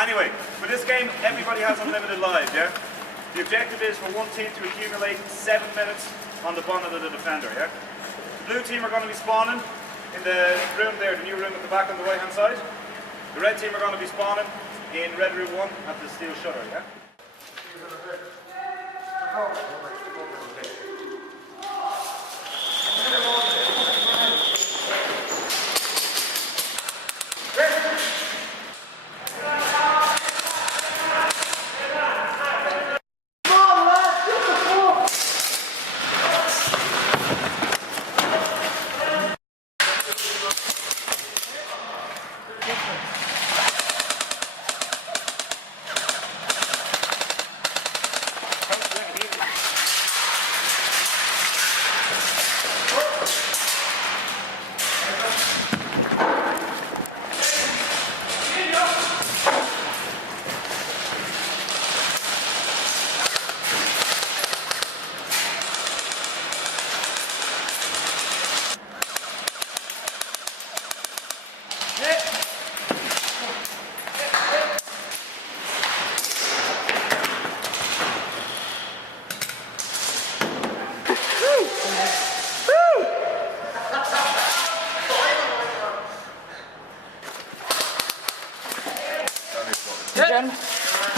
Anyway, for this game, everybody has unlimited lives, yeah? The objective is for one team to accumulate 7 minutes on the bonnet of the defender, yeah? The blue team are going to be spawning in the room there, the new room at the back on the right-hand side. The red team are going to be spawning in red room 1 at the steel shutter, yeah?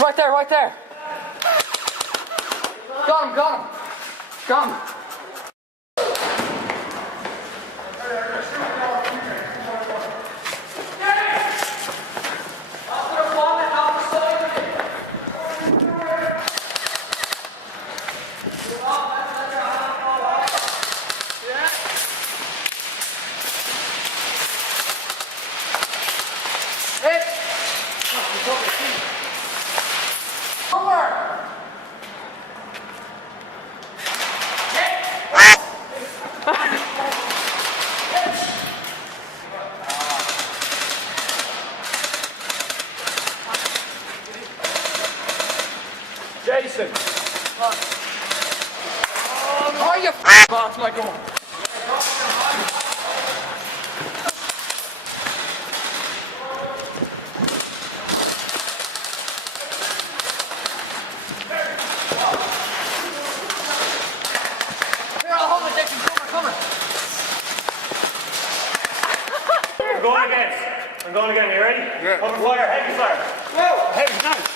Right there, right there. Got him, got him. Got him. Jason! Oh, you off my goal. Here, I'll hold it, Jason. Come on. We're going again. I'm going again. You ready? Yeah. Open fire, heavy fire. Whoa! Heavy, nice.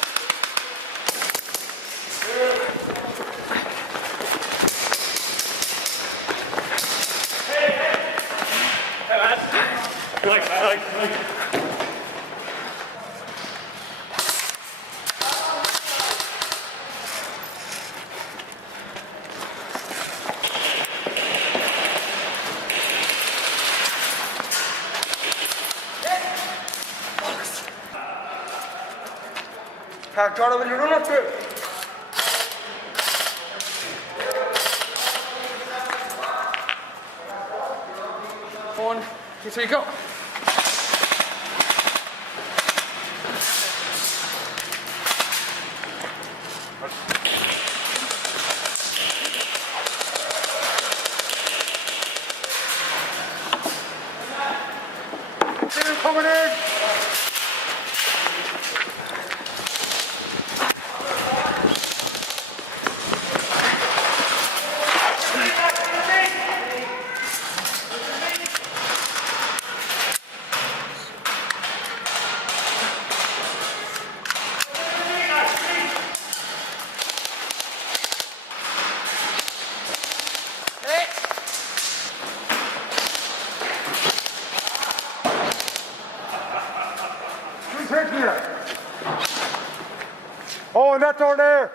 I like. Jordan, will you run up through? One, two, three, go. Coming in. Oh, and that door there.